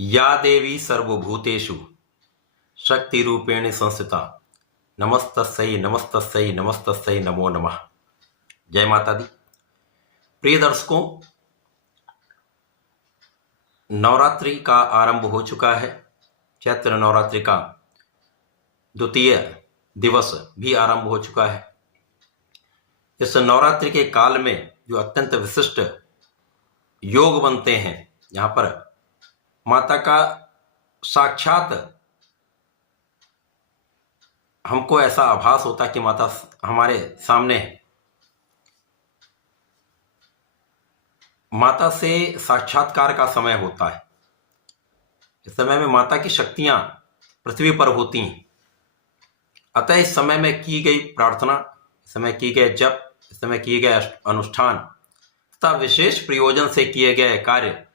या देवी सर्वभूतेषु शक्तिरूपेण संस्थिता नमस्तस्यै नमस्तस्यै नमस्तस्यै नमो नमः। जय माता दी। प्रिय दर्शकों, नवरात्रि का आरंभ हो चुका है। चैत्र नवरात्रि का द्वितीय दिवस भी आरंभ हो चुका है। इस नवरात्रि के काल में जो अत्यंत विशिष्ट योग बनते हैं, यहाँ पर माता का साक्षात हमको ऐसा आभास होता है कि माता हमारे सामने है। माता से साक्षात्कार का समय होता है। इस समय में माता की शक्तियां पृथ्वी पर होती हैं। अतः इस समय में की गई प्रार्थना, इस समय की गए जप, इस समय किए गए अनुष्ठान तथा विशेष प्रयोजन से किए गए कार्य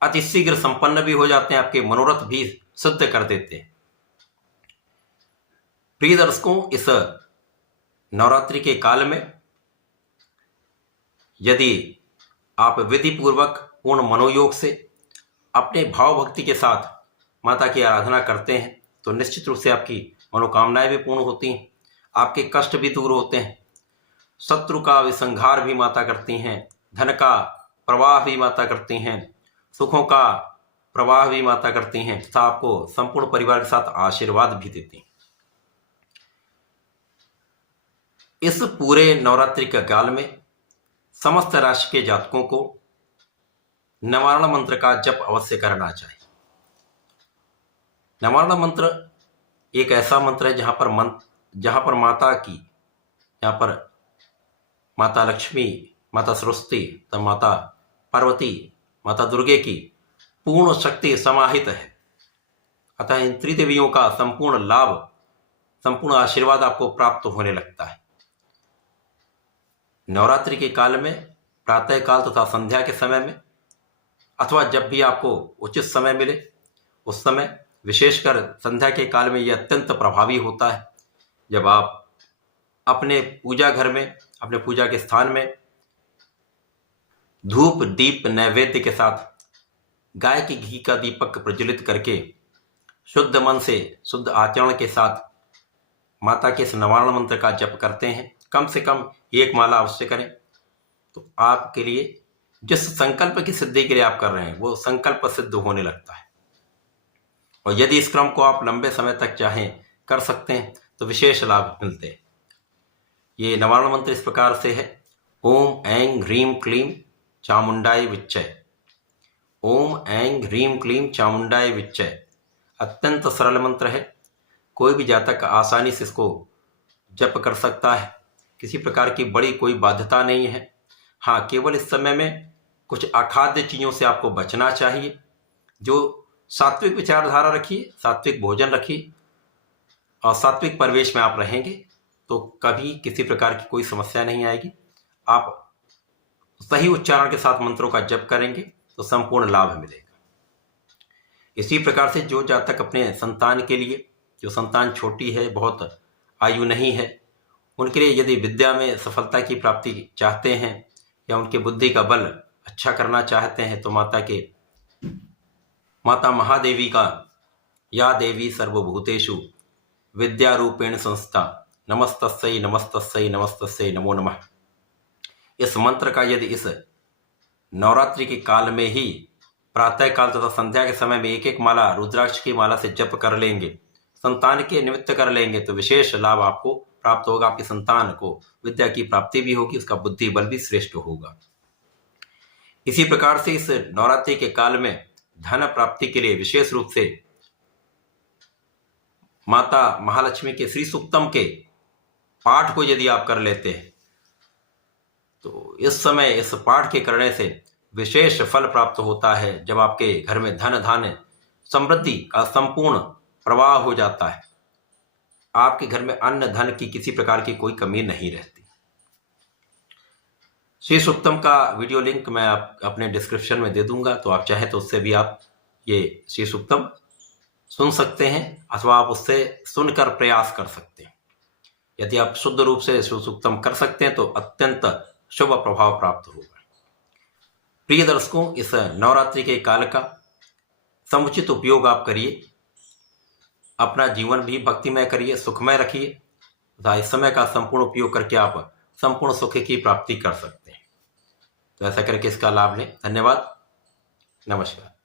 अति शीघ्र संपन्न भी हो जाते हैं, आपके मनोरथ भी सिद्ध कर देते हैं। प्रिय दर्शकों, इस नवरात्रि के काल में यदि आप विधि पूर्वक पूर्ण मनोयोग से अपने भाव भक्ति के साथ माता की आराधना करते हैं तो निश्चित रूप से आपकी मनोकामनाएं भी पूर्ण होती हैं, आपके कष्ट भी दूर होते हैं, शत्रु का विसंहार भी माता करती हैं, धन का प्रवाह भी माता करती हैं, सुखों का प्रवाह भी माता करती हैं तथा आपको संपूर्ण परिवार के साथ आशीर्वाद भी देती हैं। इस पूरे नवरात्रि के काल में समस्त राशि के जातकों को नवारण मंत्र का जप अवश्य करना चाहिए। नवारण मंत्र एक ऐसा मंत्र है जहां पर माता की, यहाँ पर माता लक्ष्मी, माता सरस्वती, तो माता पार्वती, माता दुर्गे की पूर्ण शक्ति समाहित है। अतः इन त्रिदेवियों का संपूर्ण लाभ, संपूर्ण आशीर्वाद आपको प्राप्त होने लगता है। नवरात्रि के काल में प्रातः काल तथा संध्या के समय में अथवा जब भी आपको उचित समय मिले उस समय, विशेषकर संध्या के काल में यह अत्यंत प्रभावी होता है जब आप अपने पूजा घर में, अपने पूजा के स्थान में धूप दीप नैवेद्य के साथ गाय की घी का दीपक प्रज्वलित करके शुद्ध मन से, शुद्ध आचरण के साथ माता के इस नवारण मंत्र का जप करते हैं। कम से कम एक माला अवश्य करें तो आपके लिए जिस संकल्प की सिद्धि के लिए आप कर रहे हैं वो संकल्प सिद्ध होने लगता है। और यदि इस क्रम को आप लंबे समय तक चाहें कर सकते हैं तो विशेष लाभ मिलते हैं। ये नवारण मंत्र इस प्रकार से है। ओम ऐं ह्रीं क्लीं चामुंडाय विच्चय। ओम ऐं ह्रीं क्लीं चामुंडाय विच्चय। अत्यंत सरल मंत्र है, कोई भी जातक आसानी से इसको जप कर सकता है। किसी प्रकार की बड़ी कोई बाध्यता नहीं है। हाँ, केवल इस समय में कुछ अखाद्य चीज़ों से आपको बचना चाहिए। जो सात्विक विचारधारा रखिए, सात्विक भोजन रखिए और सात्विक परिवेश में आप रहेंगे तो कभी किसी प्रकार की कोई समस्या नहीं आएगी। आप सही उच्चारण के साथ मंत्रों का जप करेंगे तो संपूर्ण लाभ मिलेगा। इसी प्रकार से जो जातक अपने संतान के लिए, जो संतान छोटी है, बहुत आयु नहीं है, उनके लिए यदि विद्या में सफलता की प्राप्ति चाहते हैं या उनके बुद्धि का बल अच्छा करना चाहते हैं तो माता महादेवी का या देवी सर्वभूतेषु विद्यारूपेण संस्था नमस्तस्यै नमस्तस्यै नमस्तस्यै नमो नमः, इस मंत्र का यदि इस नवरात्रि के काल में ही प्रातः काल तथा संध्या के समय में एक एक माला रुद्राक्ष की माला से जप कर लेंगे, संतान के निमित्त कर लेंगे तो विशेष लाभ आपको प्राप्त होगा। आपके संतान को विद्या की प्राप्ति भी होगी, उसका बुद्धि बल भी श्रेष्ठ होगा। इसी प्रकार से इस नवरात्रि के काल में धन प्राप्ति के लिए विशेष रूप से माता महालक्ष्मी के श्री सूक्तम के पाठ को यदि आप कर लेते हैं तो इस समय इस पाठ के करने से विशेष फल प्राप्त होता है। जब आपके घर में धन धान्य समृद्धि का संपूर्ण प्रवाह हो जाता है, आपके घर में अन्न धन की किसी प्रकार की कोई कमी नहीं रहती। श्री सूक्तम का वीडियो लिंक मैं अपने डिस्क्रिप्शन में दे दूंगा, तो आप चाहें तो उससे भी आप ये श्री सूक्तम सुन सकते हैं अथवा आप उससे सुनकर प्रयास कर सकते हैं। यदि आप शुद्ध रूप से श्री सूक्तम कर सकते हैं तो अत्यंत शुभ प्रभाव प्राप्त होगा। प्रिय दर्शकों, इस नवरात्रि के काल का समुचित उपयोग आप करिए, अपना जीवन भी भक्तिमय करिए, सुखमय रखिए तथा इस समय का संपूर्ण उपयोग करके आप संपूर्ण सुख की प्राप्ति कर सकते हैं। तो ऐसा करके इसका लाभ लें। धन्यवाद, नमस्कार।